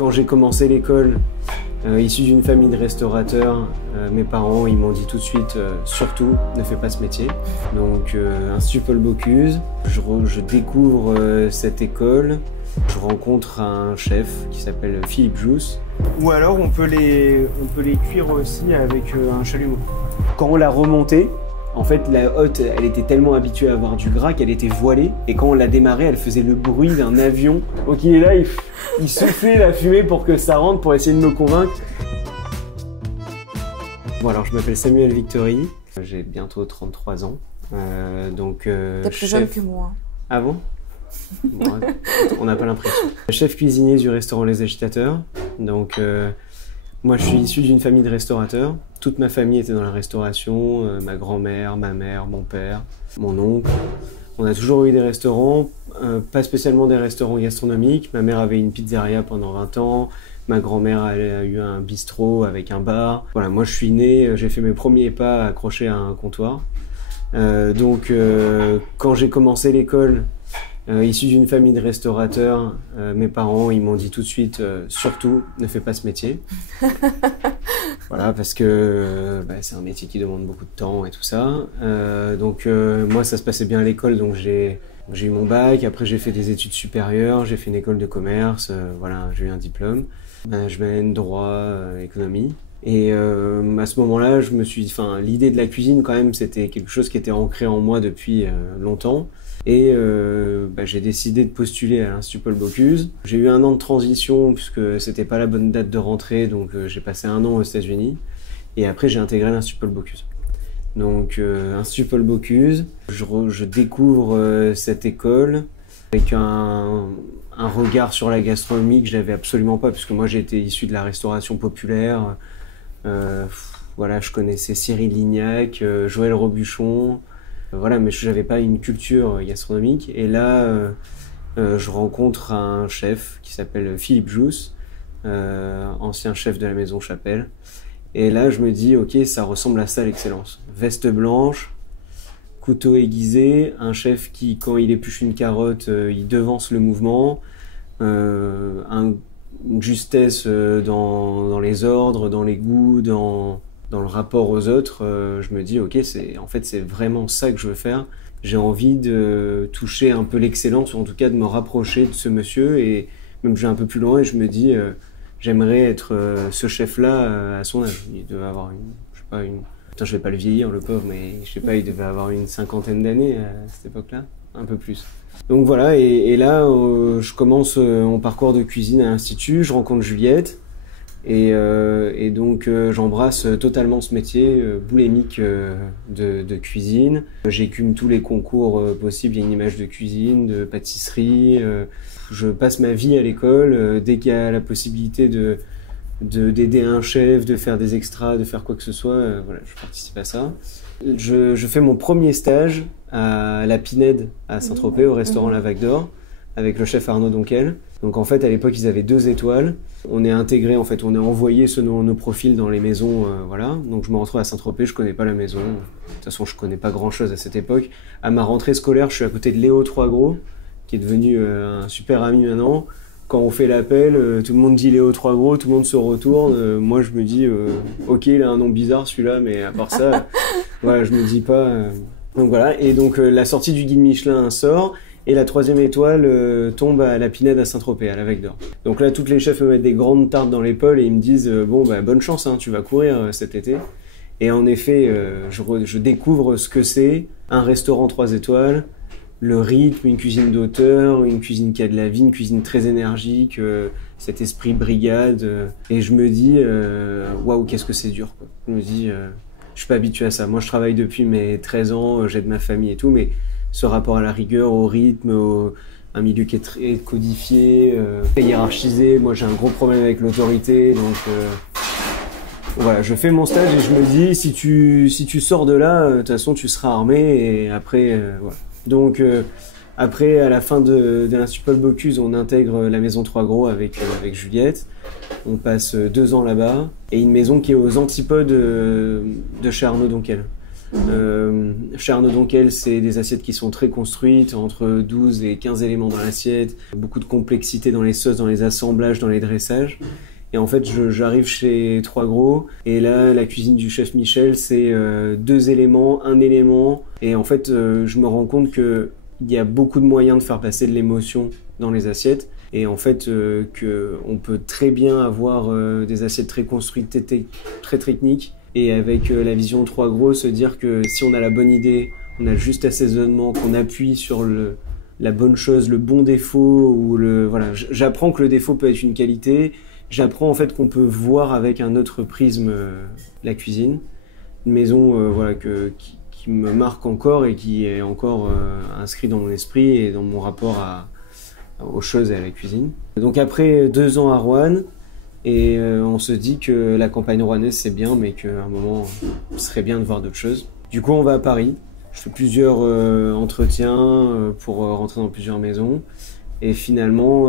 Quand j'ai commencé l'école, issu d'une famille de restaurateurs, mes parents ils m'ont dit tout de suite surtout ne fais pas ce métier. Donc Institut Paul Bocuse, je découvre cette école, je rencontre un chef qui s'appelle Philippe Jousse. Ou alors on peut les cuire aussi avec un chalumeau. Quand on l'a remontée, en fait la hotte elle était tellement habituée à avoir du gras qu'elle était voilée et quand on l'a démarrée elle faisait le bruit d'un avion. Donc il est là, il soufflait la fumée pour que ça rentre pour essayer de me convaincre. Bon alors je m'appelle Samuel Victory, j'ai bientôt 33 ans. T'es plus jeune que moi. Ah bon? Bon, on n'a pas l'impression. Chef cuisinier du restaurant Les Agitateurs. Donc moi je suis issu d'une famille de restaurateurs. Toute ma famille était dans la restauration, ma grand-mère, ma mère, mon père, mon oncle. On a toujours eu des restaurants, pas spécialement des restaurants gastronomiques. Ma mère avait une pizzeria pendant 20 ans. Ma grand-mère a eu un bistrot avec un bar. Voilà, moi je suis né, j'ai fait mes premiers pas accrochés à un comptoir. Quand j'ai commencé l'école, issu d'une famille de restaurateurs, mes parents ils m'ont dit tout de suite surtout ne fais pas ce métier. Voilà, parce que c'est un métier qui demande beaucoup de temps et tout ça. Moi ça se passait bien à l'école, donc j'ai eu mon bac, après j'ai fait des études supérieures, j'ai fait une école de commerce, voilà, j'ai eu un diplôme, management, droit, économie. Et à ce moment-là, l'idée de la cuisine quand même, c'était quelque chose qui était ancré en moi depuis longtemps. Et j'ai décidé de postuler à l'Institut Paul Bocuse. J'ai eu un an de transition puisque c'était pas la bonne date de rentrée, donc j'ai passé un an aux États-Unis. Et après, j'ai intégré l'Institut Paul Bocuse. Donc Institut Paul Bocuse, je découvre cette école avec un regard sur la gastronomie que j'avais absolument pas, puisque moi j'étais issu de la restauration populaire. Voilà, je connaissais Cyril Lignac, Joël Robuchon. Voilà, mais je n'avais pas une culture gastronomique. Et là, je rencontre un chef qui s'appelle Philippe Jousse, ancien chef de la Maison Chapelle. Et là, je me dis, ok, ça ressemble à ça l'excellence. Veste blanche, couteau aiguisé, un chef qui, quand il épluche une carotte, il devance le mouvement, une justesse dans les ordres, dans les goûts, dans le rapport aux autres. Je me dis, ok, c'est vraiment ça que je veux faire. J'ai envie de toucher un peu l'excellence, ou en tout cas de me rapprocher de ce monsieur, et même je vais un peu plus loin et je me dis, j'aimerais être ce chef-là à son âge. Il devait avoir Putain, je vais pas le vieillir, le pauvre, mais je sais pas, il devait avoir une 50aine d'années à cette époque-là, un peu plus. Donc voilà, et là, je commence mon parcours de cuisine à l'Institut, je rencontre Juliette, et donc j'embrasse totalement ce métier boulémique de cuisine. J'écume tous les concours possibles, il y a une image de cuisine, de pâtisserie. Je passe ma vie à l'école, dès qu'il y a la possibilité d'aider un chef, de faire des extras, de faire quoi que ce soit, voilà, je participe à ça. Je fais mon premier stage à la Pinède à Saint-Tropez, au restaurant La Vague d'Or, avec le chef Arnaud Donquel. Donc en fait, à l'époque, ils avaient 2 étoiles. On est intégré, en fait, on est envoyé selon nos profils dans les maisons, voilà. Donc je me retrouve à Saint-Tropez, je connais pas la maison. De toute façon, je connais pas grand-chose à cette époque. À ma rentrée scolaire, je suis à côté de Léo Troisgros, qui est devenu un super ami maintenant. Quand on fait l'appel, tout le monde dit Léo Troisgros, tout le monde se retourne. Moi, je me dis, ok, il a un nom bizarre celui-là, mais à part ça, voilà, je me dis pas. Donc voilà, et donc la sortie du guide Michelin sort, et la 3e étoile tombe à la Pinède à Saint-Tropez, à la Vague d'Or. Donc là, toutes les chefs me mettent des grandes tartes dans l'épaule et ils me disent, bon, bonne chance, hein, tu vas courir cet été. Et en effet, je découvre ce que c'est un restaurant 3 étoiles. Le rythme, une cuisine d'auteur, une cuisine qui a de la vie, une cuisine très énergique, cet esprit brigade. Et je me dis, waouh, qu'est-ce que c'est dur, quoi. Je me dis, je suis pas habitué à ça. Moi, je travaille depuis mes 13 ans, j'aide ma famille et tout, mais ce rapport à la rigueur, au rythme, un milieu qui est très codifié, très hiérarchisé. Moi, j'ai un gros problème avec l'autorité, donc voilà, je fais mon stage et je me dis, si tu sors de là, de toute façon, tu seras armé, et après, voilà. Donc après, à la fin de l'Institut Paul Bocuse, on intègre la maison Troisgros avec Juliette. On passe 2 ans là-bas, et une maison qui est aux antipodes de chez Arnaud Donquel. Chez Arnaud Donquel, c'est des assiettes qui sont très construites, entre 12 et 15 éléments dans l'assiette, beaucoup de complexité dans les sauces, dans les assemblages, dans les dressages. Et en fait, j'arrive chez Trois Gros, et là, la cuisine du chef Michel, c'est 2 éléments, 1 élément. Et en fait, je me rends compte qu'il y a beaucoup de moyens de faire passer de l'émotion dans les assiettes. Et en fait, qu'on peut très bien avoir des assiettes très construites, très techniques. Et avec la vision Trois Gros, se dire que si on a la bonne idée, on a le juste assaisonnement, qu'on appuie sur la bonne chose, le bon défaut, ou voilà. J'apprends que le défaut peut être une qualité. J'apprends en fait qu'on peut voir avec un autre prisme la cuisine. Une maison voilà, qui me marque encore et qui est encore inscrit dans mon esprit et dans mon rapport aux choses et à la cuisine. Donc après 2 ans à Roanne, et on se dit que la campagne rouennaise c'est bien, mais qu'à un moment ce serait bien de voir d'autres choses. Du coup on va à Paris, je fais plusieurs entretiens pour rentrer dans plusieurs maisons, et finalement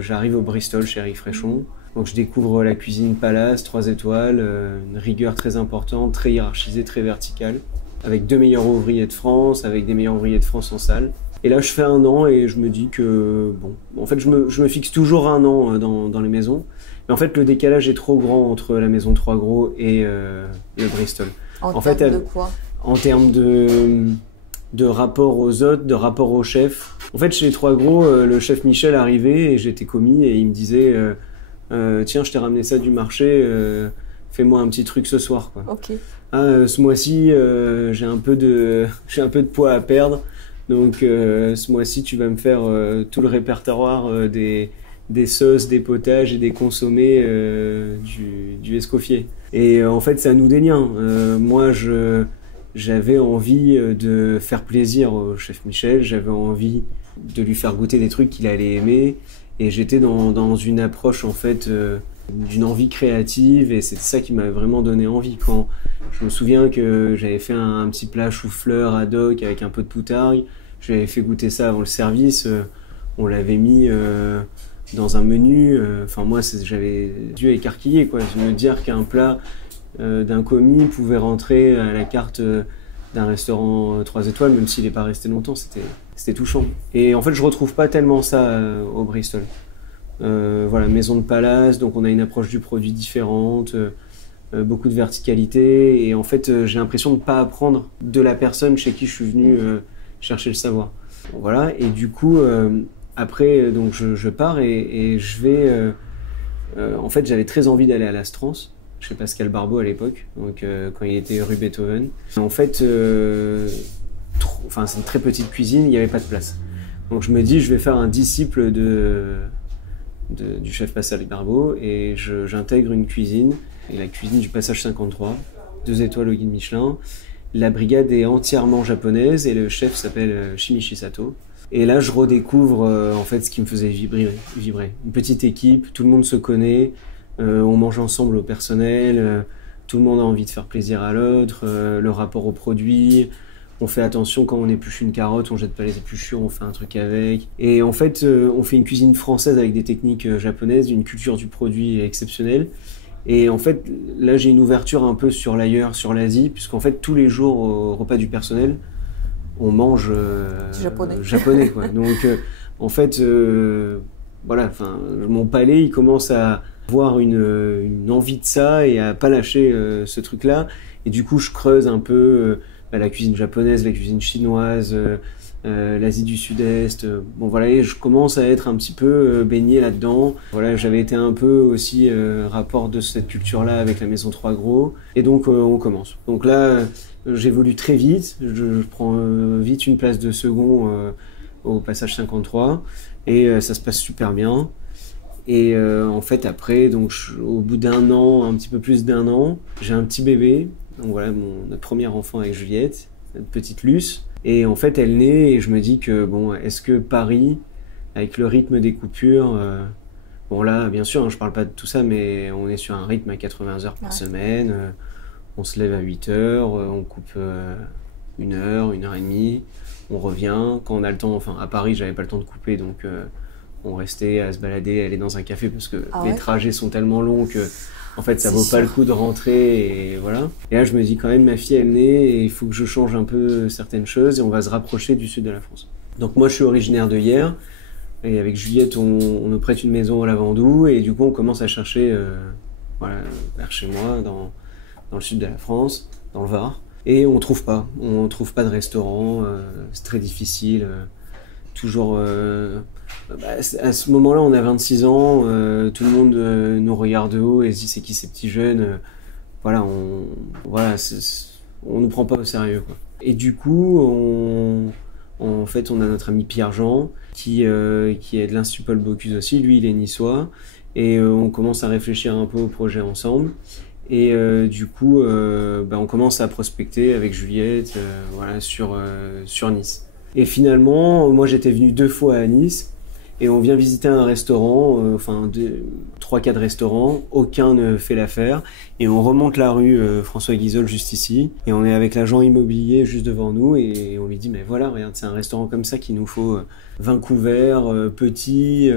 j'arrive au Bristol chez Eric Fréchon. Donc je découvre la cuisine Palace, 3 étoiles, une rigueur très importante, très hiérarchisée, très verticale, avec 2 meilleurs ouvriers de France, avec des meilleurs ouvriers de France en salle. Et là je fais 1 an et je me dis que, bon, en fait je me fixe toujours 1 an dans les maisons. Mais en fait, le décalage est trop grand entre la maison Trois Gros et le Bristol. En termes de quoi? En termes de rapport aux autres, de rapport au chef. En fait, chez les Trois Gros, le chef Michel arrivait et j'étais commis et il me disait tiens, je t'ai ramené ça du marché, fais-moi un petit truc ce soir, quoi. Ok. Ce mois-ci, j'ai un peu de poids à perdre. Donc ce mois-ci, tu vas me faire tout le répertoire des sauces, des potages et des consommés du Escoffier. Et en fait, ça noue des liens. Moi, j'avais envie de faire plaisir au chef Michel, j'avais envie de lui faire goûter des trucs qu'il allait aimer, et j'étais dans une approche en fait d'une envie créative, et c'est ça qui m'a vraiment donné envie. Quand je me souviens que j'avais fait un petit plat chou-fleur ad hoc avec un peu de poutargue, je lui avais fait goûter ça avant le service, on l'avait mis dans un menu, enfin moi j'avais dû écarquiller, quoi, de me dire qu'un plat d'un commis pouvait rentrer à la carte d'un restaurant 3 étoiles, même s'il n'est pas resté longtemps, c'était touchant. Et en fait je retrouve pas tellement ça au Bristol. Voilà, maison de Palace, donc on a une approche du produit différente, beaucoup de verticalité, et en fait j'ai l'impression de ne pas apprendre de la personne chez qui je suis venu chercher le savoir. Bon, voilà, et du coup après, donc je pars et je vais... en fait, j'avais très envie d'aller à l'Astrance, chez Pascal Barbeau à l'époque, donc quand il était rue Beethoven. En fait, c'est une très petite cuisine, il n'y avait pas de place. Donc je me dis, je vais faire un disciple du chef Pascal Barbeau, et j'intègre une cuisine, et la cuisine du Passage 53, 2 étoiles au guide Michelin. La brigade est entièrement japonaise, et le chef s'appelle Shimichi Sato. Et là, je redécouvre en fait ce qui me faisait vibrer. Une petite équipe, tout le monde se connaît, on mange ensemble au personnel, tout le monde a envie de faire plaisir à l'autre, le rapport au produit, on fait attention quand on épluche une carotte, on jette pas les épluchures, on fait un truc avec. Et en fait, on fait une cuisine française avec des techniques japonaises, une culture du produit exceptionnelle. Et en fait, là, j'ai une ouverture un peu sur l'ailleurs, sur l'Asie, puisqu'en fait, tous les jours au repas du personnel, on mange japonais, quoi. Donc, en fait, voilà, enfin, mon palais, il commence à avoir une envie de ça et à pas lâcher ce truc-là. Et du coup, je creuse un peu la cuisine japonaise, la cuisine chinoise, l'Asie du Sud-Est. Bon, voilà, et je commence à être un petit peu baigné là-dedans. Voilà, j'avais été un peu aussi rapport de cette culture-là avec la maison Trois Gros. Et donc, on commence. Donc là, j'évolue très vite. Je prends vite une place de second au Passage 53. Et ça se passe super bien. Et en fait, après, donc, au bout d'1 an, un petit peu plus d'1 an, j'ai un petit bébé. Donc voilà, notre premier enfant avec Juliette, notre petite Luce. Et en fait, elle naît et je me dis que, bon, est-ce que Paris, avec le rythme des coupures, bon là, bien sûr, hein, je parle pas de tout ça, mais on est sur un rythme à 80 heures par semaine, on se lève à 8 heures, on coupe 1 heure, 1 heure et demie, on revient, quand on a le temps, enfin à Paris, j'avais pas le temps de couper, donc on restait à se balader, aller dans un café, parce que les trajets sont tellement longs que En fait, ça vaut pas le coup de rentrer et voilà. Et là, je me dis quand même, ma fille, elle naît et il faut que je change un peu certaines choses et on va se rapprocher du sud de la France. Donc moi, je suis originaire de Hyères et avec Juliette, on nous prête une maison au Lavandou et du coup, on commence à chercher voilà, vers chez moi, dans le sud de la France, dans le Var. Et on trouve pas de restaurant, c'est très difficile. Toujours, à ce moment-là, on a 26 ans, tout le monde nous regarde de haut et se dit c'est qui ces petits jeunes, voilà, on nous prend pas au sérieux, quoi. Et du coup, en fait, on a notre ami Pierre-Jean qui est de l'Institut Paul Bocuse aussi, lui il est niçois, et on commence à réfléchir un peu au projet ensemble. Et du coup, on commence à prospecter avec Juliette voilà, sur Nice. Et finalement, moi j'étais venu 2 fois à Nice et on vient visiter un restaurant, 3-4 restaurants, aucun ne fait l'affaire. Et on remonte la rue François Guizol juste ici et on est avec l'agent immobilier juste devant nous et on lui dit mais voilà, regarde, c'est un restaurant comme ça qu'il nous faut 20 couverts, petits,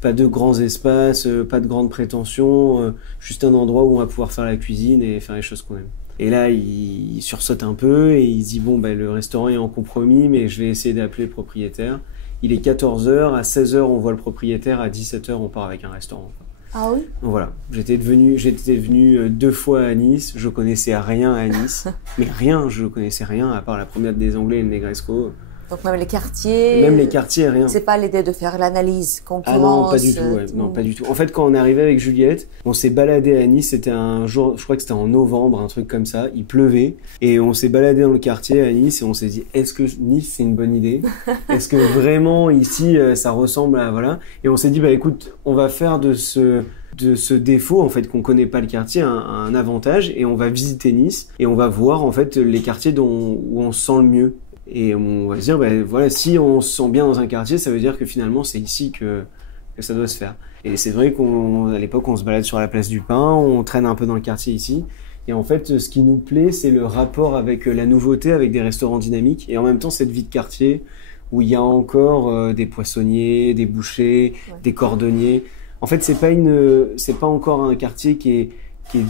pas de grands espaces, pas de grandes prétentions, juste un endroit où on va pouvoir faire la cuisine et faire les choses qu'on aime. Et là, il sursaute un peu et il dit bon, le restaurant est en compromis, mais je vais essayer d'appeler le propriétaire. Il est 14h, à 16h, on voit le propriétaire, à 17h, on part avec un restaurant. Ah oui? Donc voilà, j'étais venu 2 fois à Nice, je connaissais rien à Nice, mais rien, je connaissais rien à part la promenade des Anglais et le Negresco. Donc même les quartiers. Même les quartiers, rien. C'est pas l'idée de faire l'analyse concurrence. Ah non, pas du tout. Ouais. Non, pas du tout. En fait, quand on est arrivé avec Juliette, on s'est baladé à Nice. C'était un jour, je crois que c'était en novembre, un truc comme ça. Il pleuvait et on s'est baladé dans le quartier à Nice et on s'est dit est-ce que Nice c'est une bonne idée? Est-ce que vraiment ici ça ressemble à voilà? Et on s'est dit écoute, on va faire de ce défaut en fait qu'on connaît pas le quartier un avantage et on va visiter Nice et on va voir en fait les quartiers où on se sent le mieux. Et on va se dire, voilà, si on se sent bien dans un quartier, ça veut dire que finalement c'est ici que ça doit se faire. Et c'est vrai qu'à l'époque, on se balade sur la place du Pin, on traîne un peu dans le quartier ici. Et en fait, ce qui nous plaît, c'est le rapport avec la nouveauté, avec des restaurants dynamiques. Et en même temps, cette vie de quartier où il y a encore des poissonniers, des bouchers, des cordonniers. En fait, c'est pas encore un quartier qui est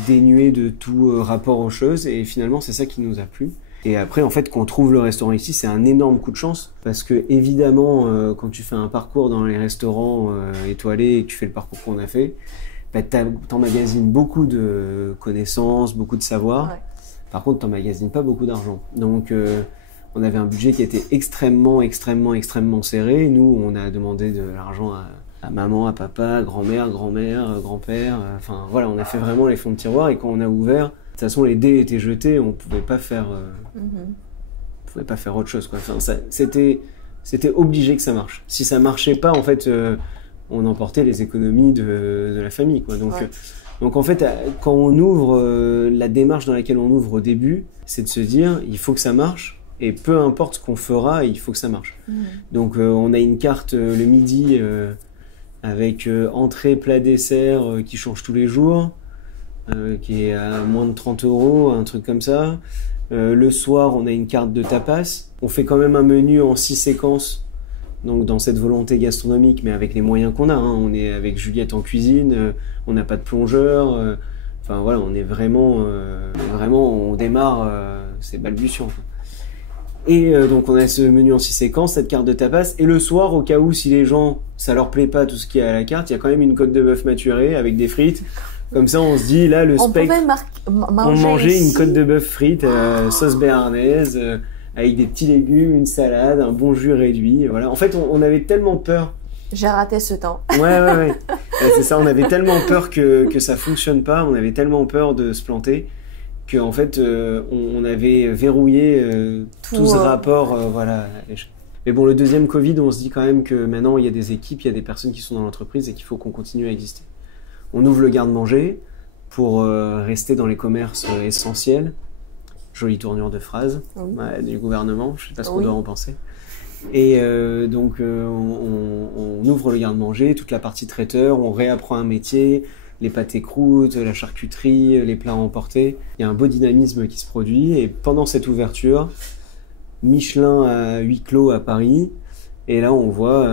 dénué de tout rapport aux choses. Et finalement, c'est ça qui nous a plu. Et après, en fait, qu'on trouve le restaurant ici, c'est un énorme coup de chance. Parce que, évidemment, quand tu fais un parcours dans les restaurants étoilés et que tu fais le parcours qu'on a fait, t'emmagasines beaucoup de connaissances, beaucoup de savoir. Ouais. Par contre, t'emmagasines pas beaucoup d'argent. Donc, on avait un budget qui était extrêmement serré. Nous, on a demandé de l'argent à maman, à papa, grand-mère, grand-père. Enfin, voilà, on a fait vraiment les fonds de tiroir. Et quand on a ouvert, de toute façon, les dés étaient jetés, on pouvait pas faire autre chose, quoi. Enfin, c'était obligé que ça marche. Si ça marchait pas, en fait, on emportait les économies de la famille, quoi. Donc en fait, quand on ouvre, la démarche dans laquelle on ouvre au début, c'est de se dire, il faut que ça marche, et peu importe ce qu'on fera, il faut que ça marche. Donc on a une carte le midi avec entrée, plat, dessert qui change tous les jours. Qui est à moins de 30 €, un truc comme ça. Le soir, on a une carte de tapas. On fait quand même un menu en 6 séquences, donc dans cette volonté gastronomique, mais avec les moyens qu'on a. On est avec Juliette en cuisine, on n'a pas de plongeur. Enfin voilà, on est vraiment, on démarre, c'est balbutiant. Et donc on a ce menu en 6 séquences, cette carte de tapas. Et le soir, au cas où, si les gens, ça leur plaît pas tout ce qu'il y a à la carte, il y a quand même une côte de bœuf maturée avec des frites. Comme ça, on se dit, là, le spectre... On mangeait une côte de bœuf frite, sauce béarnaise, avec des petits légumes, une salade, un bon jus réduit. Voilà. En fait, on avait tellement peur... J'ai raté ce temps. Ouais. C'est ça, on avait tellement peur que ça fonctionne pas, on avait tellement peur de se planter, qu'en fait, on avait verrouillé tout ce rapport, voilà. Mais bon, le deuxième Covid, on se dit quand même que maintenant, il y a des équipes, il y a des personnes qui sont dans l'entreprise et qu'il faut qu'on continue à exister. On ouvre le garde-manger pour rester dans les commerces essentiels. Jolie tournure de phrase du gouvernement, je ne sais pas ce qu'on doit en penser. Et donc on ouvre le garde-manger, toute la partie traiteur, on réapprend un métier, les pâtes et croûtes, la charcuterie, les plats à emporter. Il y a un beau dynamisme qui se produit et pendant cette ouverture, Michelin à huis clos à Paris. Et là on voit...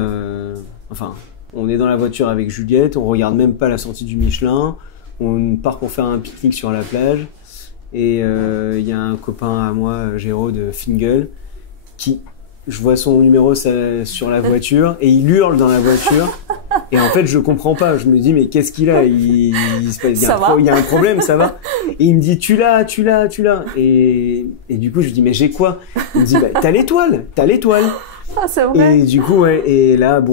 on est dans la voiture avec Juliette, on regarde même pas la sortie du Michelin, On part pour faire un pique-nique sur la plage. Et il y a un copain à moi, Géraud de Fingal, qui, je vois son numéro sur la voiture et il hurle dans la voiture. Et en fait, je comprends pas. Je me dis, mais qu'est-ce qu'il a? Il y a un problème, ça va? Et il me dit, tu l'as. Et du coup, je lui dis, mais j'ai quoi? Il me dit, bah, t'as l'étoile. Ah, c'est vrai. Et du coup, ouais, et là,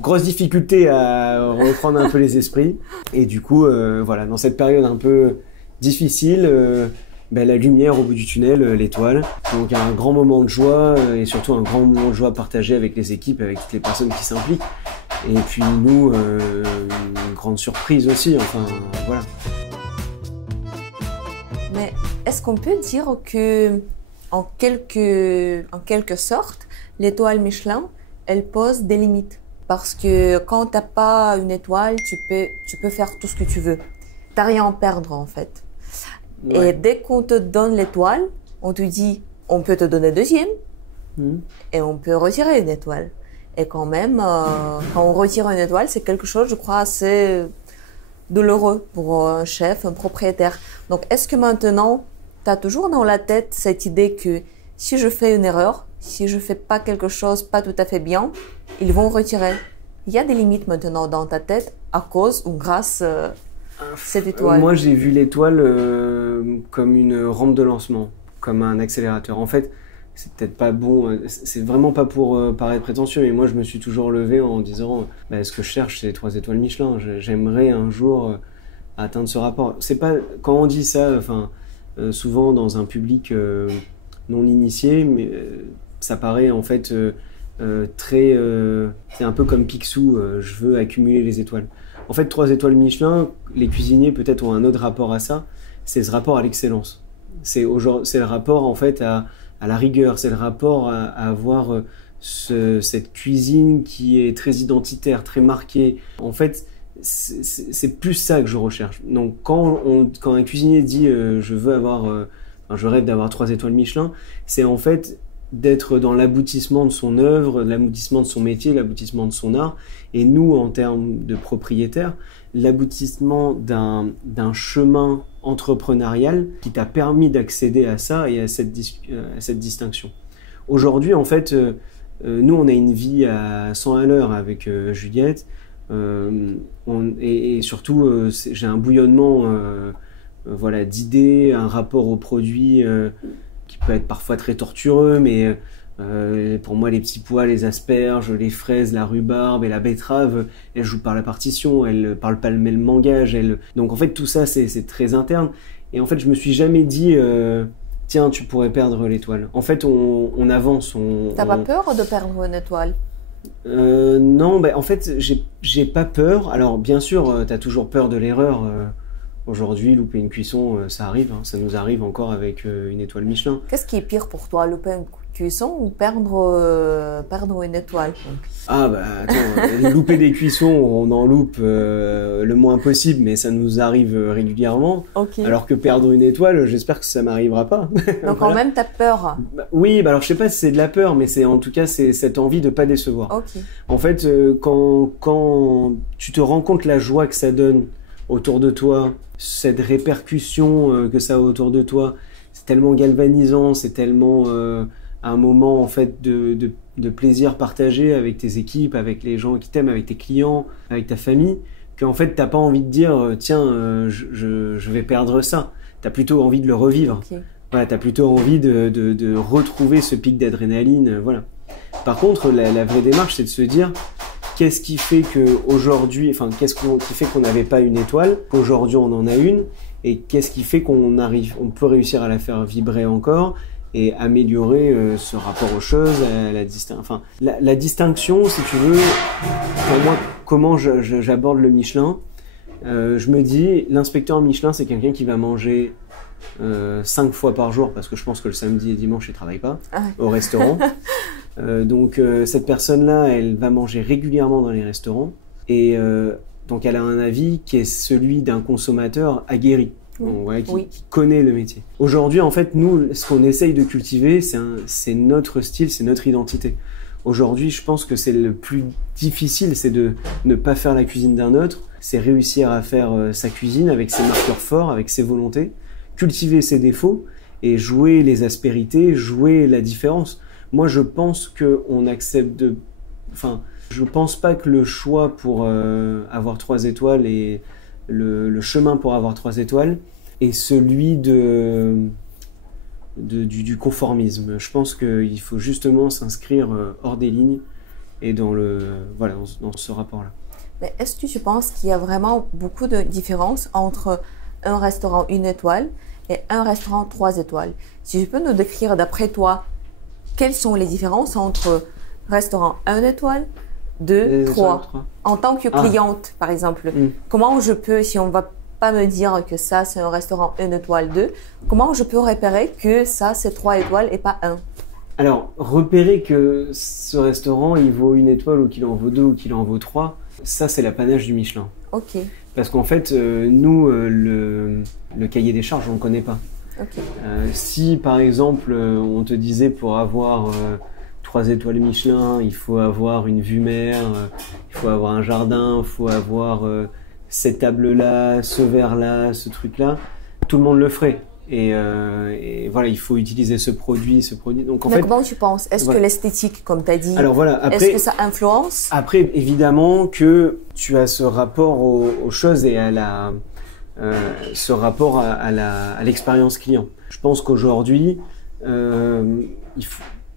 grosse difficulté à reprendre un peu les esprits. Et du coup, voilà, dans cette période un peu difficile, la lumière au bout du tunnel, l'étoile. Donc un grand moment de joie et surtout un grand moment de joie partagé avec les équipes, avec toutes les personnes qui s'impliquent. Et puis nous, une grande surprise aussi, enfin voilà. Mais est-ce qu'on peut dire que, en quelque sorte, l'étoile Michelin, elle pose des limites? Parce que quand t'as pas une étoile, tu peux faire tout ce que tu veux. T'as rien à perdre en fait. Ouais. Et dès qu'on te donne l'étoile, on te dit, on peut te donner deuxième et on peut retirer une étoile. Et quand même, quand on retire une étoile, c'est quelque chose, je crois, assez douloureux pour un chef, un propriétaire. Donc, est-ce que maintenant, tu as toujours dans la tête cette idée que si je fais une erreur, si je fais pas quelque chose pas tout à fait bien, ils vont retirer? Il y a des limites maintenant dans ta tête à cause ou grâce à cette étoile. Moi, j'ai vu l'étoile comme une rampe de lancement, comme un accélérateur. En fait, c'est peut-être pas bon, c'est vraiment pas pour paraître prétentieux, mais moi je me suis toujours levé en disant ce que je cherche, c'est les 3 étoiles Michelin. J'aimerais un jour atteindre ce rapport. C'est pas, quand on dit ça, souvent dans un public non initié, mais ça paraît en fait très. C'est un peu comme Picsou, je veux accumuler les étoiles. En fait, 3 étoiles Michelin, les cuisiniers peut-être ont un autre rapport à ça, c'est ce rapport à l'excellence. C'est le rapport en fait à la rigueur, c'est le rapport à avoir cette cuisine qui est très identitaire, très marquée. En fait, c'est plus ça que je recherche. Donc quand un cuisinier dit je rêve d'avoir 3 étoiles Michelin, c'est en fait d'être dans l'aboutissement de son œuvre, l'aboutissement de son métier, l'aboutissement de son art. Et nous, en termes de propriétaires, l'aboutissement d'un chemin entrepreneurial qui t'a permis d'accéder à ça et à cette distinction. Aujourd'hui, en fait, nous, on a une vie à 100 à l'heure avec Juliette. Et surtout, j'ai un bouillonnement d'idées, un rapport aux produits qui peut être parfois très tortureux, mais pour moi, les petits pois, les asperges, les fraises, la rhubarbe et la betterave, elles jouent par la partition, elles parlent pas le même langage. Donc en fait, tout ça, c'est très interne. Et en fait, je me suis jamais dit, tiens, tu pourrais perdre l'étoile. En fait, on avance. T'as pas peur de perdre une étoile? Non, en fait, j'ai pas peur. Alors, bien sûr, t'as toujours peur de l'erreur. Aujourd'hui, louper une cuisson, ça arrive. Ça nous arrive encore avec une étoile Michelin. Qu'est-ce qui est pire pour toi, louper une cuisson ou perdre une étoile? Ah attends, louper des cuissons, on en loupe le moins possible, mais ça nous arrive régulièrement. Okay. Alors que perdre une étoile, j'espère que ça m'arrivera pas. Donc quand même, t'as peur? Oui, alors je sais pas si c'est de la peur, mais c'est en tout cas c'est cette envie de pas décevoir. Okay. En fait, quand tu te rends compte la joie que ça donne autour de toi, cette répercussion que ça a autour de toi, c'est tellement galvanisant, c'est tellement un moment en fait de plaisir partagé avec tes équipes, avec les gens qui t'aiment, avec tes clients, avec ta famille, qu'en fait t'as pas envie de dire tiens je vais perdre ça. T'as plutôt envie de le revivre. Okay. Voilà, t'as plutôt envie de retrouver ce pic d'adrénaline. Voilà. Par contre, la vraie démarche, c'est de se dire qu'est-ce qui fait qu'aujourd'hui, qu'est-ce qui fait qu'on n'avait pas une étoile, qu'aujourd'hui on en a une, et qu'est-ce qui fait qu'on peut réussir à la faire vibrer encore et améliorer ce rapport aux choses, la distinction, si tu veux, pour moi, comment j'aborde le Michelin, je me dis, l'inspecteur Michelin, c'est quelqu'un qui va manger 5 fois par jour, parce que je pense que le samedi et dimanche, il ne travaille pas, au restaurant. Donc cette personne-là, elle va manger régulièrement dans les restaurants, et donc elle a un avis qui est celui d'un consommateur aguerri. Qui connaît le métier. Aujourd'hui, en fait, nous, ce qu'on essaye de cultiver, c'est notre style, c'est notre identité. Aujourd'hui, je pense que c'est le plus difficile, c'est de ne pas faire la cuisine d'un autre, c'est réussir à faire sa cuisine avec ses marqueurs forts, avec ses volontés, cultiver ses défauts et jouer les aspérités, jouer la différence. Moi, je pense qu'on accepte de... Enfin, je pense pas que le choix pour avoir 3 étoiles et le chemin pour avoir 3 étoiles est celui du conformisme. Je pense qu'il faut justement s'inscrire hors des lignes et dans ce rapport-là. Mais est-ce que tu penses qu'il y a vraiment beaucoup de différences entre un restaurant 1 étoile et un restaurant 3 étoiles? Si tu peux nous décrire d'après toi, quelles sont les différences entre restaurant 1 étoile, 2, 3, en tant que cliente, par exemple? Comment je peux, si on va pas me dire que ça c'est un restaurant 1 étoile 2, comment je peux repérer que ça c'est 3 étoiles et pas 1? Alors, repérer que ce restaurant il vaut 1 étoile ou qu'il en vaut 2 ou qu'il en vaut 3, ça c'est l'apanage du Michelin. Ok. Parce qu'en fait, nous, le cahier des charges, on ne le connaît pas. Okay. Si par exemple, on te disait pour avoir 3 étoiles Michelin, il faut avoir une vue mer, il faut avoir un jardin, il faut avoir cette table-là, ce verre-là, ce truc-là, tout le monde le ferait. Et voilà, il faut utiliser ce produit. Donc, mais comment tu penses? Est-ce que l'esthétique, comme tu as dit, alors, voilà, après, est-ce que ça influence? Après, évidemment que tu as ce rapport aux choses et à ce rapport à l'expérience client. Je pense qu'aujourd'hui,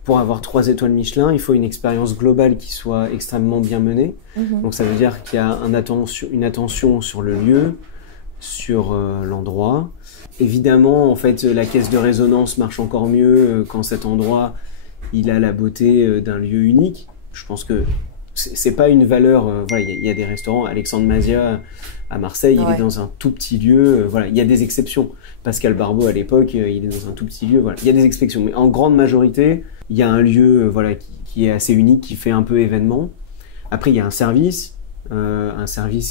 pour avoir 3 étoiles Michelin, il faut une expérience globale qui soit extrêmement bien menée. Donc ça veut dire qu'il y a une attention sur le lieu, sur l'endroit. Évidemment, en fait, la caisse de résonance marche encore mieux quand cet endroit il a la beauté d'un lieu unique. Je pense que c'est pas une valeur. Voilà, il y a des restaurants. Alexandre Mazia à Marseille, il est dans un tout petit lieu. Voilà, il y a des exceptions. Pascal Barbeau à l'époque, il est dans un tout petit lieu. Voilà, il y a des exceptions, mais en grande majorité, il y a un lieu, voilà, qui est assez unique, qui fait un peu événement. Après, il y a un service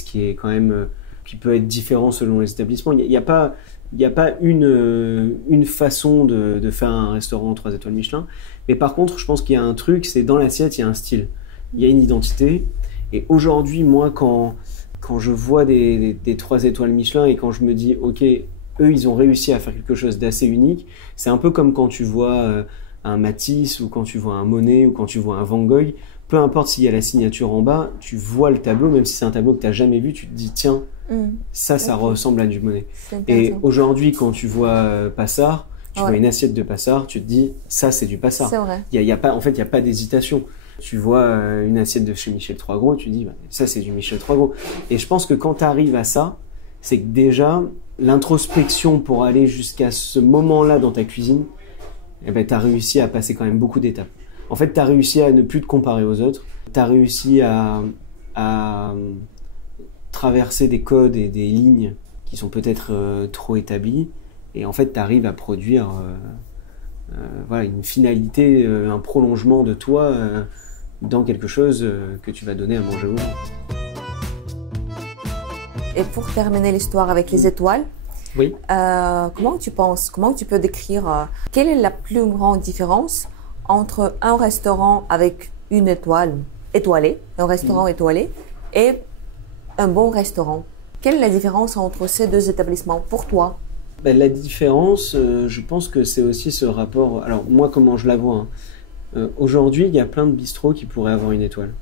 qui est quand même qui peut être différent selon les établissements. Il y a pas une façon de faire un restaurant 3 étoiles Michelin. Mais par contre, je pense qu'il y a un truc, c'est dans l'assiette, il y a un style. Il y a une identité. Et aujourd'hui, moi, quand je vois des 3 étoiles Michelin et quand je me dis, OK, eux, ils ont réussi à faire quelque chose d'assez unique, c'est un peu comme quand tu vois un Matisse ou quand tu vois un Monet ou quand tu vois un Van Gogh. Peu importe s'il y a la signature en bas, tu vois le tableau, même si c'est un tableau que tu n'as jamais vu, tu te dis, tiens, ça ressemble à du Monet. Et aujourd'hui, quand tu vois Passard, tu vois une assiette de Passard, tu te dis, ça, c'est du Passard. C'est vrai. En fait, il n'y a pas d'hésitation. Tu vois une assiette de chez Michel Troisgros, tu te dis, ça, c'est du Michel Troisgros. Et je pense que quand tu arrives à ça, c'est que déjà, l'introspection pour aller jusqu'à ce moment-là dans ta cuisine, tu as réussi à passer quand même beaucoup d'étapes. En fait, tu as réussi à ne plus te comparer aux autres. Tu as réussi à traverser des codes et des lignes qui sont peut-être trop établies. Et en fait, tu arrives à produire une finalité, un prolongement de toi dans quelque chose que tu vas donner à manger aux gens. Et pour terminer l'histoire avec les étoiles, oui. Comment tu peux décrire quelle est la plus grande différence entre un restaurant avec une étoile étoilée, un restaurant étoilé, et un bon restaurant? Quelle est la différence entre ces 2 établissements pour toi? La différence, je pense que c'est aussi ce rapport. Alors moi, comment je la vois, aujourd'hui, il y a plein de bistrots qui pourraient avoir une étoile.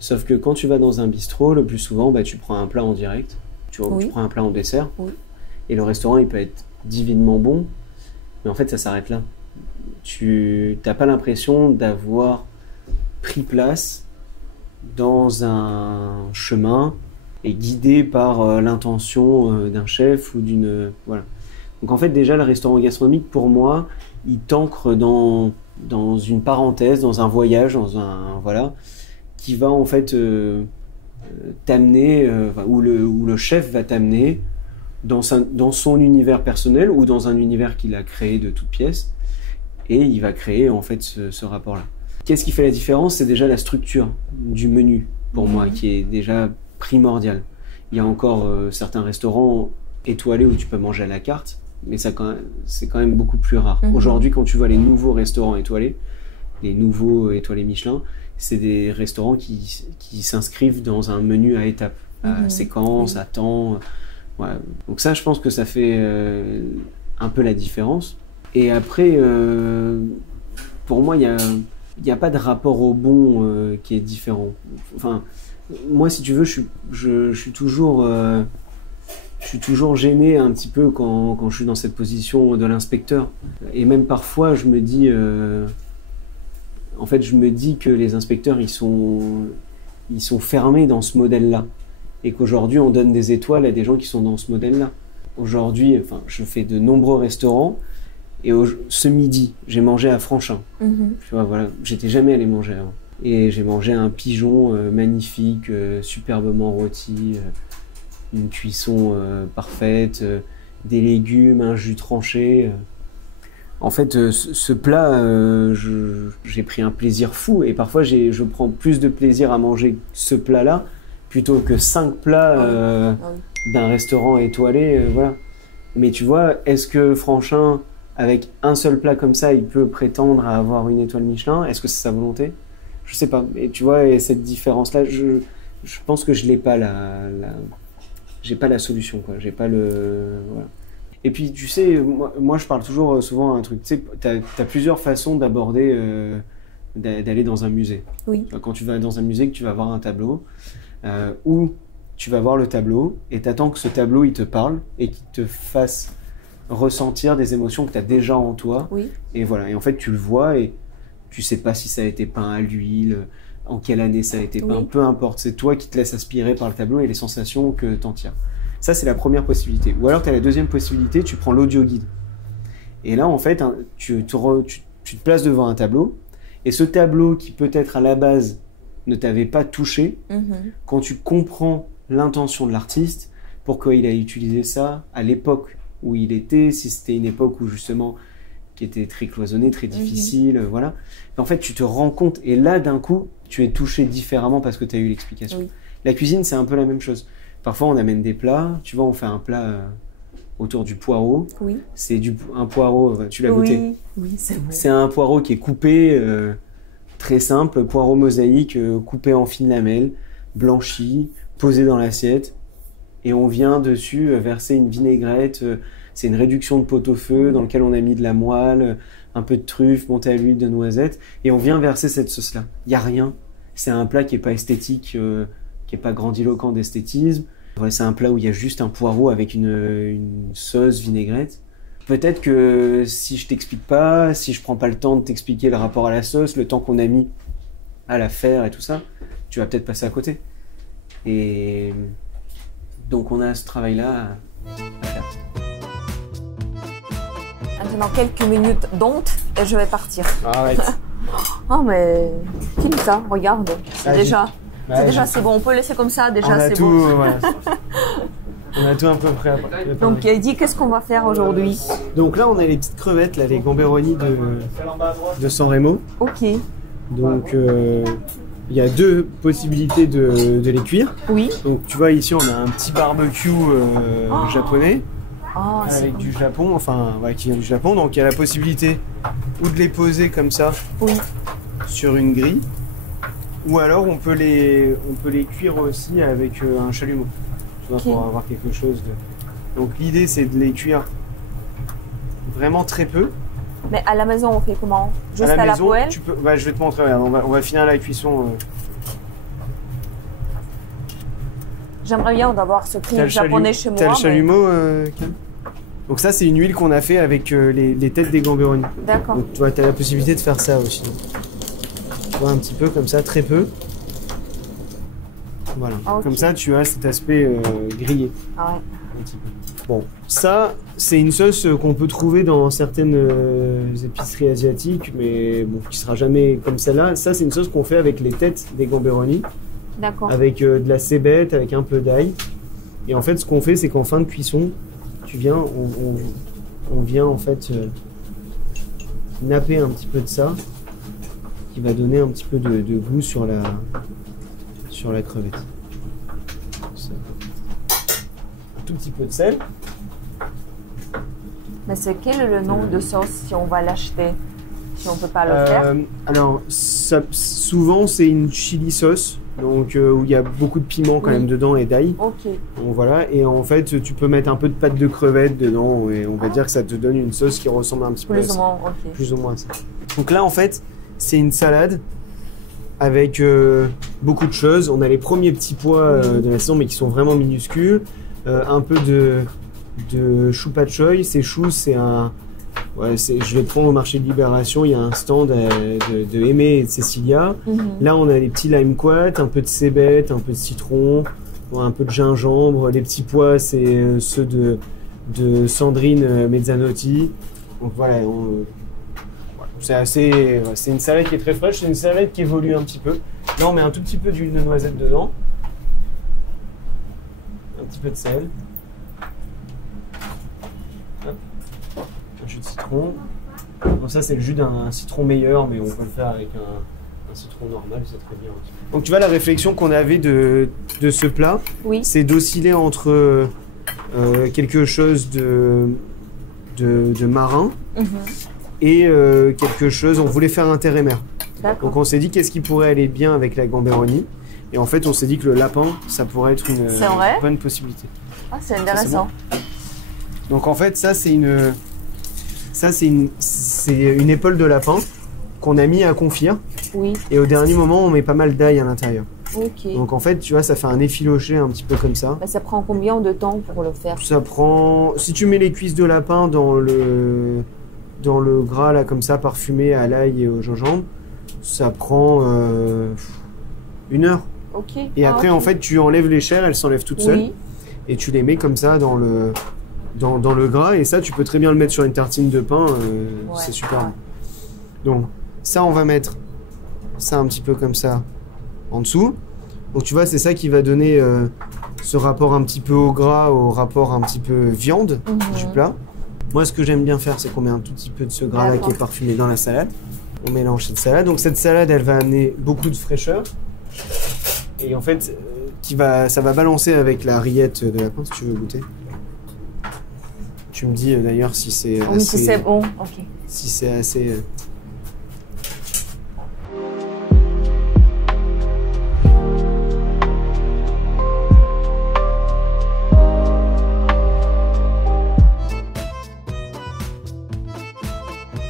Sauf que quand tu vas dans un bistrot, le plus souvent, tu prends un plat en direct, tu prends un plat en dessert, et le restaurant, il peut être divinement bon, mais en fait, ça s'arrête là. Tu n'as pas l'impression d'avoir pris place dans un chemin et guidé par l'intention d'un chef ou d'une... Voilà. Donc en fait, déjà, le restaurant gastronomique, pour moi, il t'ancre dans une parenthèse, dans un voyage, qui va en fait t'amener, où le chef va t'amener dans son univers personnel ou dans un univers qu'il a créé de toutes pièces, et il va créer en fait ce rapport-là. Qu'est-ce qui fait la différence? C'est déjà la structure du menu, pour moi, qui est déjà primordiale. Il y a encore certains restaurants étoilés où tu peux manger à la carte, mais c'est quand même beaucoup plus rare. Aujourd'hui, quand tu vois les nouveaux restaurants étoilés, les nouveaux étoilés Michelin, c'est des restaurants qui s'inscrivent dans un menu à étapes. à séquence, à temps. Voilà. Donc ça, je pense que ça fait un peu la différence. Et après, pour moi, il n'y a pas de rapport au bon qui est différent. Enfin, moi, si tu veux, je suis toujours gêné un petit peu quand je suis dans cette position de l'inspecteur. Et même parfois, je me dis que les inspecteurs, ils sont fermés dans ce modèle-là. Et qu'aujourd'hui, on donne des étoiles à des gens qui sont dans ce modèle-là. Aujourd'hui, enfin, je fais de nombreux restaurants. Et ce midi, j'ai mangé à Franchin. Tu vois, voilà, j'étais jamais allé manger avant. Et j'ai mangé un pigeon magnifique, superbement rôti, une cuisson parfaite, des légumes, un jus tranché. En fait, ce plat, j'ai pris un plaisir fou. Et parfois, je prends plus de plaisir à manger ce plat-là plutôt que 5 plats d'un restaurant étoilé. Voilà. Mais tu vois, est-ce que Franchin, avec un seul plat comme ça, il peut prétendre à avoir une étoile Michelin? Est-ce que c'est sa volonté? Je sais pas. Et tu vois, et cette différence-là, je pense que je l'ai pas j'ai pas la solution, quoi. J'ai pas voilà. Et puis, tu sais, moi je parle toujours souvent à un truc. Tu sais, t'as plusieurs façons d'aborder, d'aller dans un musée. Oui. Quand tu vas dans un musée, que tu vas voir un tableau, ou tu vas voir le tableau et t'attends que ce tableau il te parle et qu'il te fasse ressentir des émotions que tu as déjà en toi. Oui. Et voilà. Et en fait, tu le vois et tu sais pas si ça a été peint à l'huile, en quelle année ça a été peint, peu importe. C'est toi qui te laisses aspirer par le tableau et les sensations que t'en tires. Ça, c'est la première possibilité. Ou alors, tu as la deuxième possibilité, tu prends l'audio guide. Et là, en fait, tu te places devant un tableau et ce tableau qui peut-être à la base ne t'avait pas touché, quand tu comprends l'intention de l'artiste, pourquoi il a utilisé ça, à l'époque où il était, si c'était une époque où justement qui était très cloisonnée, très difficile, voilà. En fait, tu te rends compte et là, d'un coup, tu es touché différemment parce que tu as eu l'explication. Oui. La cuisine, c'est un peu la même chose. Parfois, on amène des plats, tu vois, on fait un plat autour du poireau. Oui. C'est un poireau, tu l'as goûté? Oui, c'est bon. C'est un poireau qui est coupé, très simple, poireau mosaïque, coupé en fines lamelles, blanchi, posé dans l'assiette. Et on vient dessus verser une vinaigrette, c'est une réduction de pot-au-feu dans lequel on a mis de la moelle, un peu de truffe, montée à l'huile de noisette, et on vient verser cette sauce-là. Il n'y a rien. C'est un plat qui n'est pas esthétique, qui n'est pas grandiloquent d'esthétisme. Voilà, c'est un plat où il y a juste un poireau avec une sauce vinaigrette. Peut-être que si je t'explique pas, si je prends pas le temps de t'expliquer le rapport à la sauce, le temps qu'on a mis à la faire et tout ça, tu vas peut-être passer à côté. Et donc on a ce travail-là à faire. Maintenant quelques minutes d'honte et je vais partir. Arrête. Oh mais filme ça, regarde. C'est déjà, c'est bon, on peut laisser comme ça, déjà c'est bon. Voilà. On a tout à peu près. Donc Eddie, qu'est-ce qu'on va faire aujourd'hui? Donc là on a les petites crevettes, là, les gamberoni de San Remo. Ok. Donc il y a deux possibilités de les cuire. Oui. Donc tu vois ici on a un petit barbecue japonais. Avec bon. du Japon, enfin qui vient du Japon, donc il y a la possibilité ou de les poser comme ça sur une grille, ou alors on peut les cuire aussi avec un chalumeau, tu vois, pour avoir quelque chose de. Donc l'idée c'est de les cuire vraiment très peu. Mais à la maison on fait comment? Juste à la poêle? Je vais te montrer, regarde, on va finir la cuisson. J'aimerais bien d'avoir ce prix japonais chez moi. T'as le chalumeau, Cam? Donc ça, c'est une huile qu'on a fait avec les têtes des gamberoni. D'accord. Donc tu vois, t'as la possibilité de faire ça aussi. Tu vois, un petit peu comme ça, très peu. Voilà. Okay. Comme ça, tu as cet aspect grillé. Ah ouais. Un petit peu. Bon, ça, c'est une sauce qu'on peut trouver dans certaines épiceries asiatiques, mais bon, qui sera jamais comme celle-là. Ça, c'est une sauce qu'on fait avec les têtes des gamberoni. D'accord. Avec de la cébette, avec un peu d'ail. Et en fait, ce qu'on fait, c'est qu'en fin de cuisson, on vient en fait napper un petit peu de ça, qui va donner un petit peu de goût sur la crevette. Ça. Un tout petit peu de sel. Mais c'est quel est le nom de sauce si on va l'acheter, si on peut pas le faire? Alors, souvent c'est une chili sauce. Donc où il y a beaucoup de piment quand même dedans et d'ail. Ok. Donc voilà, et en fait tu peux mettre un peu de pâte de crevettes dedans et on va dire que ça te donne une sauce qui ressemble un petit peu à Plus ou ça. moins, ok. Plus ou moins à ça. Donc là en fait c'est une salade avec beaucoup de choses. On a les premiers petits pois de la saison mais qui sont vraiment minuscules. Un peu de chou pas choy. Ces choux c'est un... Ouais, je vais te prendre au marché de Libération, il y a un stand de Aimé et de Cécilia. Là, on a les petits lime quat, un peu de cébette, un peu de citron, un peu de gingembre. Les petits pois, c'est ceux de Sandrine Mezzanotti. Donc voilà, c'est une salade qui est très fraîche, c'est une salade qui évolue un petit peu. Là, on met un tout petit peu d'huile de noisette dedans. Un petit peu de sel. Un jus de citron. Bon, ça c'est le jus d'un citron meilleur, mais on peut le faire avec un citron normal, c'est très bien aussi. Donc tu vois la réflexion qu'on avait de ce plat, Oui. c'est d'osciller entre quelque chose de marin et quelque chose, on voulait faire intérimaire. Donc on s'est dit qu'est-ce qui pourrait aller bien avec la gamberoni, et en fait on s'est dit que le lapin ça pourrait être une bonne possibilité. Ah, c'est intéressant. Ça, c'est bon. Donc en fait ça c'est une épaule de lapin qu'on a mis à confire. Oui. Et au dernier moment, on met pas mal d'ail à l'intérieur. Ok. Donc en fait, tu vois, ça fait un effiloché un petit peu comme ça. Ça prend combien de temps pour le faire? Ça prend... Si tu mets les cuisses de lapin dans le gras, là, comme ça, parfumé à l'ail et au gingembre, ça prend 1 heure. Ok. Et après, en fait, tu enlèves les chairs, elles s'enlèvent toutes seules. Oui. Et tu les mets comme ça dans le gras, et ça tu peux très bien le mettre sur une tartine de pain, c'est super bon. Donc ça on va mettre ça un petit peu comme ça en dessous. Donc tu vois c'est ça qui va donner ce rapport un petit peu au gras, au rapport un petit peu viande du plat. Moi ce que j'aime bien faire c'est qu'on met un tout petit peu de ce gras là qui est parfumé dans la salade. On mélange cette salade, donc cette salade elle va amener beaucoup de fraîcheur et en fait ça va balancer avec la rillette de lapin si tu veux goûter. Tu me dis d'ailleurs si c'est assez... Si c'est bon, ok. Si c'est assez...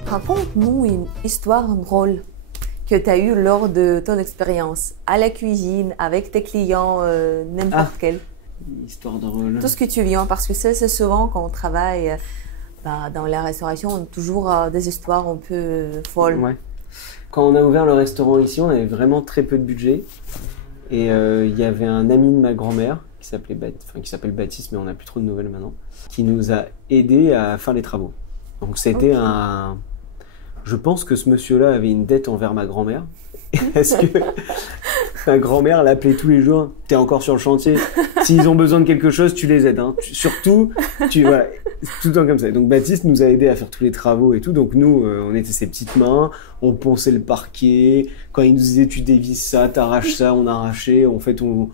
Raconte-nous une histoire drôle que tu as eue lors de ton expérience à la cuisine, avec tes clients, n'importe quelle. Histoire drôle. Tout ce que tu viens, parce que c'est souvent quand on travaille dans la restauration, on a toujours des histoires un peu folles. Ouais. Quand on a ouvert le restaurant ici, on avait vraiment très peu de budget. Et il y avait un ami de ma grand-mère qui s'appelle Baptiste, mais on n'a plus trop de nouvelles maintenant, qui nous a aidés à faire les travaux. Donc c'était Je pense que ce monsieur-là avait une dette envers ma grand-mère. Parce que ma grand-mère l'appelait tous les jours. T'es encore sur le chantier. S'ils ont besoin de quelque chose, tu les aides. Hein. Surtout, voilà, tout le temps comme ça. Donc Baptiste nous a aidés à faire tous les travaux et tout. Donc nous, on était ses petites mains. On ponçait le parquet. Quand il nous disait tu dévisses ça, t'arraches ça, on arrachait. En fait, on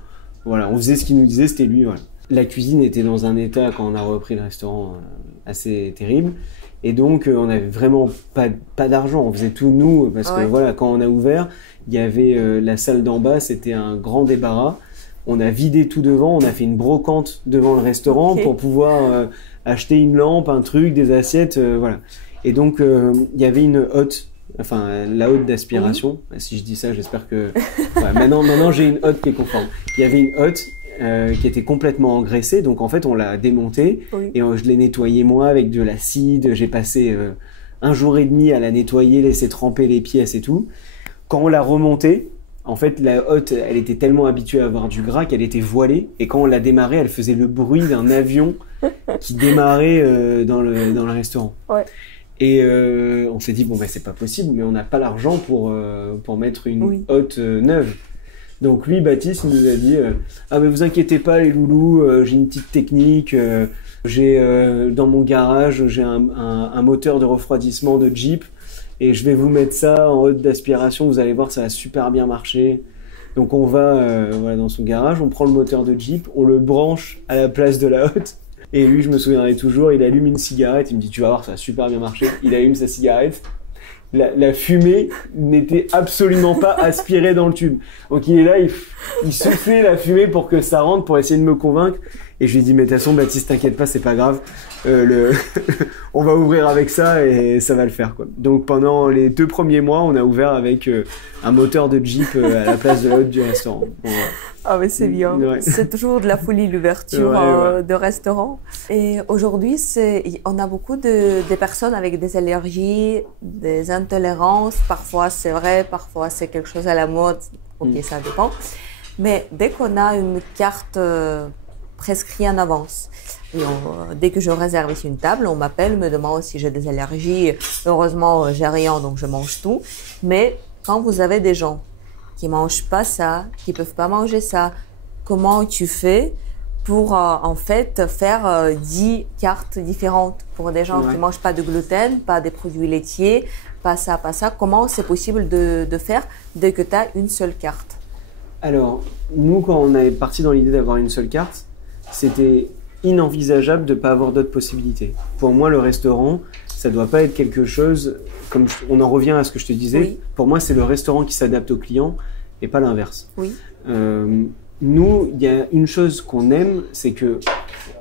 faisait ce qu'il nous disait. C'était lui. Voilà. La cuisine était dans un état quand on a repris le restaurant assez terrible. Et donc, on n'avait vraiment pas d'argent. On faisait tout nous parce que voilà, quand on a ouvert, il y avait la salle d'en bas, c'était un grand débarras. On a vidé tout devant, on a fait une brocante devant le restaurant pour pouvoir acheter une lampe, un truc, des assiettes, voilà. Et donc, il y avait une hotte, enfin la hotte d'aspiration. Si je dis ça, j'espère que... Ouais, maintenant, j'ai une hotte qui est conforme. Il y avait une hotte qui était complètement engraissée, donc en fait on l'a démontée et je l'ai nettoyée moi avec de l'acide. J'ai passé 1 jour et demi à la nettoyer, laisser tremper les pièces et tout. Quand on l'a remontée, en fait la hotte elle était tellement habituée à avoir du gras qu'elle était voilée, et quand on l'a démarrée elle faisait le bruit d'un avion qui démarrait dans le restaurant. Et on s'est dit bon c'est pas possible, mais on n'a pas l'argent pour mettre une hotte neuve. Donc lui, Baptiste, il nous a dit ah mais vous inquiétez pas les loulous, j'ai une petite technique, j'ai dans mon garage j'ai un moteur de refroidissement de Jeep et je vais vous mettre ça en hotte d'aspiration, vous allez voir ça va super bien marcher. Donc on va dans son garage, on prend le moteur de Jeep, on le branche à la place de la hotte, et lui je me souviendrai toujours, il allume une cigarette, il me dit tu vas voir ça va super bien marcher, il allume sa cigarette. la fumée n'était absolument pas aspirée dans le tube. Donc il est là, il soufflait la fumée pour que ça rentre, pour essayer de me convaincre. Et je lui ai dit, mais de toute façon, Baptiste, t'inquiète pas, c'est pas grave. On va ouvrir avec ça et ça va le faire, quoi. Donc pendant les 2 premiers mois, on a ouvert avec un moteur de Jeep à la place de la hotte du restaurant. Bon, voilà. Ah mais c'est bien. Ouais. C'est toujours de la folie, l'ouverture de restaurants. Et aujourd'hui, on a beaucoup de personnes avec des allergies, des intolérances. Parfois c'est vrai, parfois c'est quelque chose à la mode. Ok, ça dépend. Mais dès qu'on a une carte prescrite en avance, et dès que je réserve ici une table, on m'appelle, me demande si j'ai des allergies. Heureusement, j'ai rien, donc je mange tout. Mais quand vous avez des gens qui mangent pas ça, qui peuvent pas manger ça, comment tu fais pour en fait faire 10 cartes différentes pour des gens qui mangent pas de gluten, pas des produits laitiers, pas ça, pas ça. Comment c'est possible de faire dès que tu as une seule carte? Alors, nous, quand on est parti dans l'idée d'avoir une seule carte, c'était inenvisageable de ne pas avoir d'autres possibilités. Pour moi, le restaurant, ça ne doit pas être quelque chose, comme on en revient à ce que je te disais, pour moi, c'est le restaurant qui s'adapte au client et pas l'inverse. Oui. Nous, il y a une chose qu'on aime, c'est que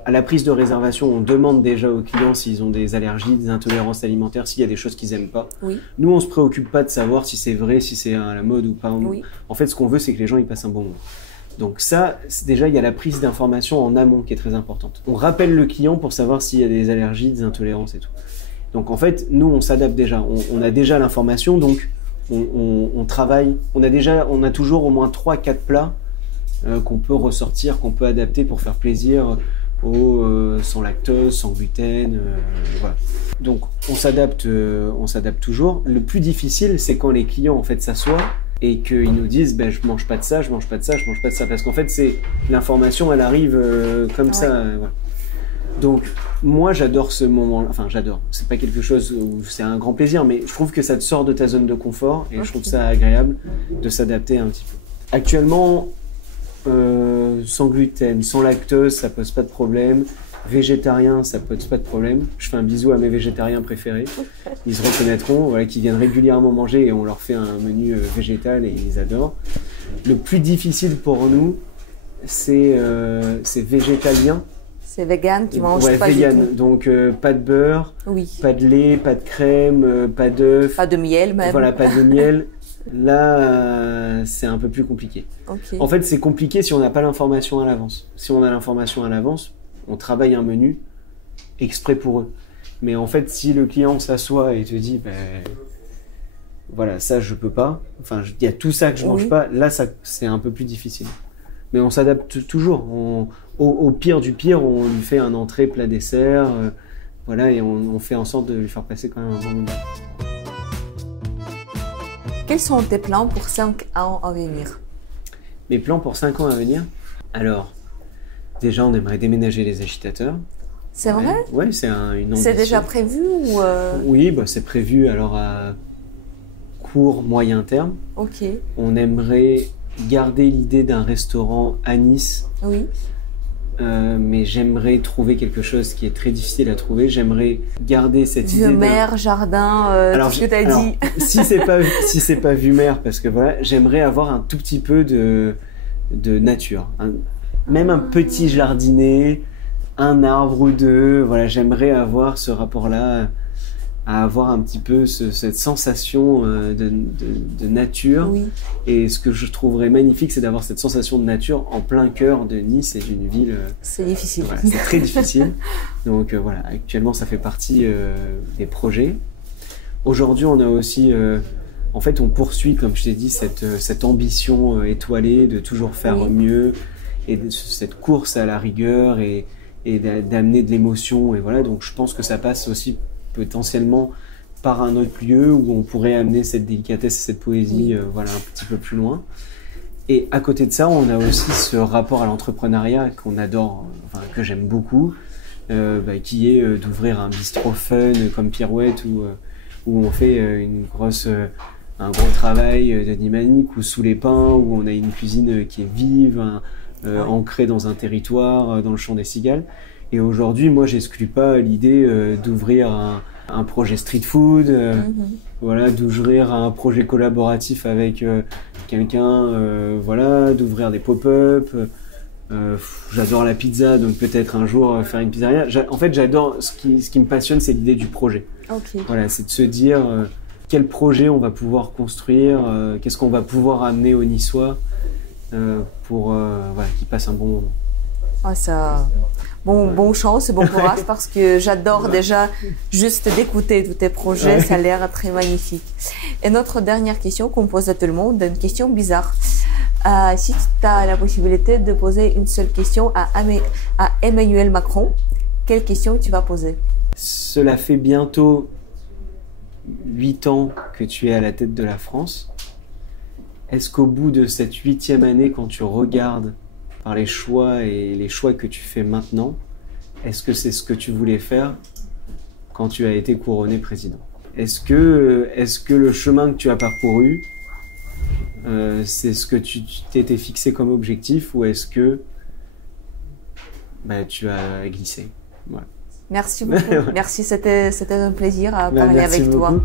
à la prise de réservation, on demande déjà aux clients s'ils ont des allergies, des intolérances alimentaires, s'il y a des choses qu'ils n'aiment pas. Oui. Nous, on ne se préoccupe pas de savoir si c'est vrai, si c'est à la mode ou pas. Oui. En fait, ce qu'on veut, c'est que les gens ils passent un bon moment. Donc ça, déjà, il y a la prise d'information en amont qui est très importante. On rappelle le client pour savoir s'il y a des allergies, des intolérances et tout. Donc en fait, nous, on s'adapte déjà. On a déjà l'information, donc on travaille. On a toujours au moins 3-4 plats qu'on peut ressortir, qu'on peut adapter pour faire plaisir aux sans lactose, sans gluten. Voilà. Donc on s'adapte toujours. Le plus difficile, c'est quand les clients en fait s'assoient et qu'ils nous disent je mange pas de ça, je mange pas de ça, je mange pas de ça, parce qu'en fait c'est l'information, elle arrive comme ça. Voilà. Donc moi j'adore ce moment, enfin j'adore, c'est pas quelque chose où c'est un grand plaisir, mais je trouve que ça te sort de ta zone de confort et je trouve ça agréable de s'adapter un petit peu. Actuellement, sans gluten, sans lactose, ça pose pas de problème. Végétarien, ça pose pas de problème. Je fais un bisou à mes végétariens préférés. Ils se reconnaîtront, voilà, qui viennent régulièrement manger et on leur fait un menu végétal et ils adorent. Le plus difficile pour nous, c'est végétalien. C'est vegan qui mange pas vegan. du tout. Donc pas de beurre, pas de lait, pas de crème, pas d'œuf. Pas de miel même. Voilà, pas de miel. Là, c'est un peu plus compliqué. Okay. En fait, c'est compliqué si on n'a pas l'information à l'avance. Si on a l'information à l'avance, on travaille un menu exprès pour eux. Mais en fait, si le client s'assoit et te dit, voilà, ça je peux pas. Enfin, il y a tout ça que je mange pas. Là, c'est un peu plus difficile. Mais on s'adapte toujours. Au pire du pire, on lui fait un entrée, plat, dessert. Voilà, et on fait en sorte de lui faire passer quand même un bon moment. Quels sont tes plans pour 5 ans à venir? Mes plans pour 5 ans à venir? Alors, déjà, on aimerait déménager les agitateurs. C'est vrai? Ouais, c'est une ambition. C'est déjà prévu ou Oui, c'est prévu alors à court, moyen terme. Ok. On aimerait garder l'idée d'un restaurant à Nice. Oui. Mais j'aimerais trouver quelque chose qui est très difficile à trouver. J'aimerais garder cette idée. Vue mer, jardin, tout ce que tu as dit. Si c'est pas vue mer, parce que voilà, j'aimerais avoir un tout petit peu de nature. Même un petit jardinet, un arbre ou deux. Voilà, j'aimerais avoir ce rapport-là, à avoir un petit peu cette sensation de nature. Oui. Et ce que je trouverais magnifique, c'est d'avoir cette sensation de nature en plein cœur de Nice et d'une ville. C'est difficile. Voilà, c'est très difficile. Donc voilà, actuellement, ça fait partie des projets. Aujourd'hui, on a aussi... en fait, on poursuit, comme je t'ai dit, cette ambition étoilée de toujours faire mieux et cette course à la rigueur et d'amener de l'émotion. Et voilà, donc je pense que ça passe aussi potentiellement par un autre lieu où on pourrait amener cette délicatesse et cette poésie voilà, un petit peu plus loin. Et à côté de ça, on a aussi ce rapport à l'entrepreneuriat qu'on adore, enfin, que j'aime beaucoup, qui est d'ouvrir un bistrot fun comme Pirouette où on fait un gros travail de dynamique, ou sous les pins, où on a une cuisine qui est vive, ancrée dans un territoire, dans le chant des cigales. Et aujourd'hui, moi, j'exclus pas l'idée d'ouvrir un projet street food. voilà, d'ouvrir un projet collaboratif avec quelqu'un, voilà, d'ouvrir des pop-up. J'adore la pizza, donc peut-être un jour faire une pizzeria. En fait, j'adore, ce qui me passionne, c'est l'idée du projet. Ok. Voilà, c'est de se dire quel projet on va pouvoir construire, qu'est-ce qu'on va pouvoir amener aux Niçois pour voilà, qu'ils passent un bon moment. Ah, ça... Bon chance et bon courage parce que j'adore déjà juste d'écouter tous tes projets, ça a l'air très magnifique. Et notre dernière question qu'on pose à tout le monde, une question bizarre. Si tu as la possibilité de poser une seule question à Emmanuel Macron, quelle question tu vas poser? Cela fait bientôt 8 ans que tu es à la tête de la France. Est-ce qu'au bout de cette 8e année, quand tu regardes par les choix et les choix que tu fais maintenant, est-ce que c'est ce que tu voulais faire quand tu as été couronné président? Est-ce que le chemin que tu as parcouru, c'est ce que tu t'étais fixé comme objectif ou est-ce que tu as glissé? Voilà. Merci beaucoup. Merci, c'était un plaisir à parler Merci avec beaucoup. toi.